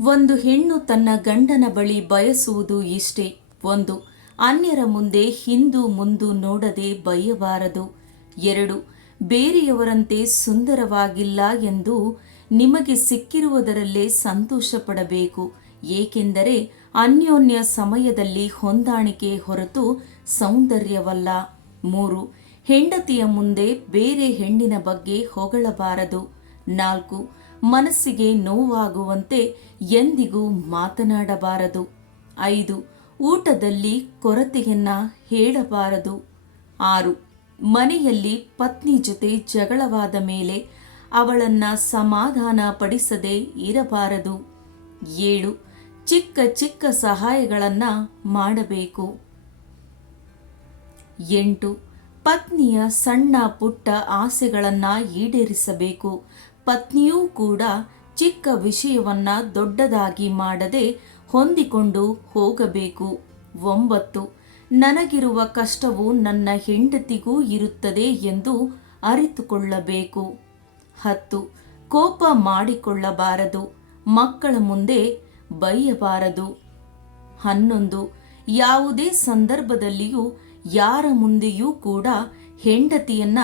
ಒಂದು ಹೆಣ್ಣು ತನ್ನ ಗಂಡನ ಬಳಿ ಬಯಸುವುದು ಇಷ್ಟೇ. ಒಂದು, ಅನ್ಯರ ಮುಂದೆ ಹಿಂದು ಮುಂದು ನೋಡದೆ ಬಯ್ಯಬಾರದು. 2, ಬೇರೆಯವರಂತೆ ಸುಂದರವಾಗಿಲ್ಲ ಎಂದು ನಿಮಗೆ ಸಿಕ್ಕಿರುವುದರಲ್ಲೇ ಸಂತೋಷ ಪಡಬೇಕು. ಏಕೆಂದರೆ ಅನ್ಯೋನ್ಯ ಸಮಯದಲ್ಲಿ ಹೊಂದಾಣಿಕೆ ಹೊರತು ಸೌಂದರ್ಯವಲ್ಲ. 3, ಹೆಂಡತಿಯ ಮುಂದೆ ಬೇರೆ ಹೆಣ್ಣಿನ ಬಗ್ಗೆ ಹೊಗಳಬಾರದು. 4, ಮನಸ್ಸಿಗೆ ನೋವಾಗುವಂತೆ ಎಂದಿಗೂ ಮಾತನಾಡಬಾರದು. 5, ಊಟದಲ್ಲಿ ಕೊರತೆಯನ್ನ ಹೇಳಬಾರದು. 6, ಮನೆಯಲ್ಲಿ ಪತ್ನಿ ಜೊತೆ ಜಗಳವಾದ ಮೇಲೆ ಅವಳನ್ನ ಸಮಾಧಾನ ಪಡಿಸದೆ ಇರಬಾರದು. 7, ಚಿಕ್ಕ ಚಿಕ್ಕ ಸಹಾಯಗಳನ್ನ ಮಾಡಬೇಕು. 8, ಪತ್ನಿಯ ಸಣ್ಣ ಪುಟ್ಟ ಆಸೆಗಳನ್ನ ಈಡೇರಿಸಬೇಕು. ಪತ್ನಿಯೂ ಕೂಡ ಚಿಕ್ಕ ವಿಷಯವನ್ನ ದೊಡ್ಡದಾಗಿ ಮಾಡದೆ ಹೊಂದಿಕೊಂಡು ಹೋಗಬೇಕು. 9, ನನಗಿರುವ ಕಷ್ಟವು ನನ್ನ ಹೆಂಡತಿಗೂ ಇರುತ್ತದೆ ಎಂದು ಅರಿತುಕೊಳ್ಳಬೇಕು. 10, ಕೋಪ ಮಾಡಿಕೊಳ್ಳಬಾರದು. ಮಕ್ಕಳ ಮುಂದೆ ಬೈಯಬಾರದು. 11, ಯಾವುದೇ ಸಂದರ್ಭದಲ್ಲಿಯೂ ಯಾರ ಮುಂದೆಯೂ ಕೂಡ ಹೆಂಡತಿಯನ್ನ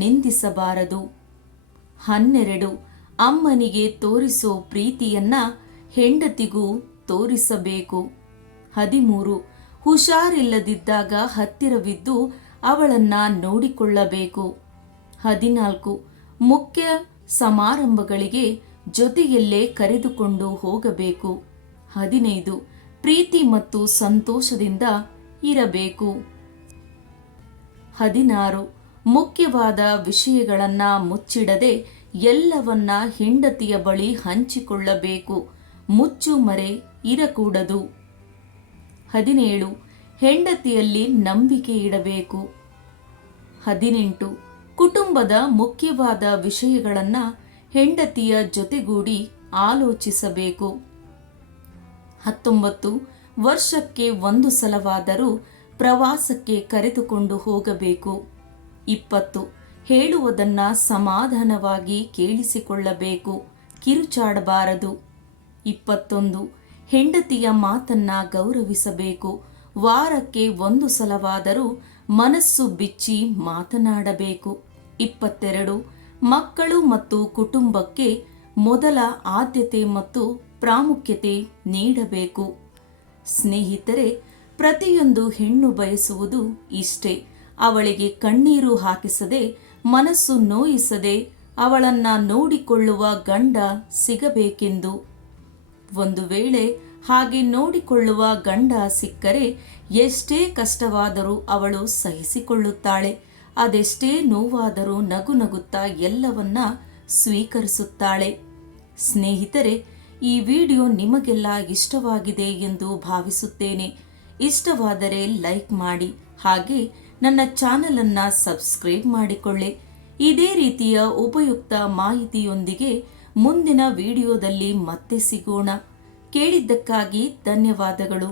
ನಿಂದಿಸಬಾರದು. 12, ಅಮ್ಮನಿಗೆ ತೋರಿಸೋ ಪ್ರೀತಿಯನ್ನ ಹೆಂಡತಿಗೂ ತೋರಿಸಬೇಕು. 13, ಹುಷಾರಿಲ್ಲದಿದ್ದಾಗ ಹತ್ತಿರವಿದ್ದು ಅವಳನ್ನ ನೋಡಿಕೊಳ್ಳಬೇಕು. 14, ಮುಖ್ಯ ಸಮಾರಂಭಗಳಿಗೆ ಜೊತೆಯಲ್ಲೇ ಕರೆದುಕೊಂಡು ಹೋಗಬೇಕು. 15, ಪ್ರೀತಿ ಮತ್ತು ಸಂತೋಷದಿಂದ ಇರಬೇಕು. 16, ಮುಖ್ಯವಾದ ವಿಷಯಗಳನ್ನ ಮುಚ್ಚಿಡದೆ ಎಲ್ಲವನ್ನ ಹೆಂಡತಿಯ ಬಳಿ ಹಂಚಿಕೊಳ್ಳಬೇಕು. ಮುಚ್ಚುಮರೆ ಇರಕೂಡದು. 17, ಹೆಂಡತಿಯಲ್ಲಿ ನಂಬಿಕೆ ಇಡಬೇಕು. 18, ಕುಟುಂಬದ ಮುಖ್ಯವಾದ ವಿಷಯಗಳನ್ನ ಹೆಂಡತಿಯ ಜೊತೆಗೂಡಿ ಆಲೋಚಿಸಬೇಕು. 19, ವರ್ಷಕ್ಕೆ 1 ಸಲವಾದರೂ ಪ್ರವಾಸಕ್ಕೆ ಕರೆದುಕೊಂಡು ಹೋಗಬೇಕು. 20, ಹೇಳುವುದನ್ನ ಸಮಾಧಾನವಾಗಿ ಕೇಳಿಸಿಕೊಳ್ಳಬೇಕು, ಕಿರುಚಾಡಬಾರದು. 21, ಹೆಂಡತಿಯ ಮಾತನ್ನ ಗೌರವಿಸಬೇಕು. ವಾರಕ್ಕೆ 1 ಸಲವಾದರೂ ಮನಸ್ಸು ಬಿಚ್ಚಿ ಮಾತನಾಡಬೇಕು. 22, ಮಕ್ಕಳು ಮತ್ತು ಕುಟುಂಬಕ್ಕೆ ಮೊದಲ ಆದ್ಯತೆ ಮತ್ತು ಪ್ರಾಮುಖ್ಯತೆ ನೀಡಬೇಕು. ಸ್ನೇಹಿತರೆ, ಪ್ರತಿಯೊಂದು ಹೆಣ್ಣು ಬಯಸುವುದು ಇಷ್ಟೇ. ಅವಳಿಗೆ ಕಣ್ಣೀರು ಹಾಕಿಸದೆ, ಮನಸ್ಸು ನೋಯಿಸದೆ ಅವಳನ್ನ ನೋಡಿಕೊಳ್ಳುವ ಗಂಡ ಸಿಗಬೇಕೆಂದು. ಒಂದು ವೇಳೆ ಹಾಗೆ ನೋಡಿಕೊಳ್ಳುವ ಗಂಡ ಸಿಕ್ಕರೆ ಎಷ್ಟೇ ಕಷ್ಟವಾದರೂ ಅವಳು ಸಹಿಸಿಕೊಳ್ಳುತ್ತಾಳೆ. ಅದೆಷ್ಟೇ ನೋವಾದರೂ ನಗು ನಗುತ್ತಾ ಎಲ್ಲವನ್ನ ಸ್ವೀಕರಿಸುತ್ತಾಳೆ. ಸ್ನೇಹಿತರೆ, ಈ ವಿಡಿಯೋ ನಿಮಗೆಲ್ಲ ಇಷ್ಟವಾಗಿದೆ ಎಂದು ಭಾವಿಸುತ್ತೇನೆ. ಇಷ್ಟವಾದರೆ ಲೈಕ್ ಮಾಡಿ, ಹಾಗೆ ನನ್ನ ಚಾನಲನ್ನು ಸಬ್ಸ್ಕ್ರೈಬ್ ಮಾಡಿಕೊಳ್ಳಿ. ಇದೇ ರೀತಿಯ ಉಪಯುಕ್ತ ಮಾಹಿತಿಯೊಂದಿಗೆ ಮುಂದಿನ ವಿಡಿಯೋದಲ್ಲಿ ಮತ್ತೆ ಸಿಗೋಣ. ಕೇಳಿದ್ದಕ್ಕಾಗಿ ಧನ್ಯವಾದಗಳು.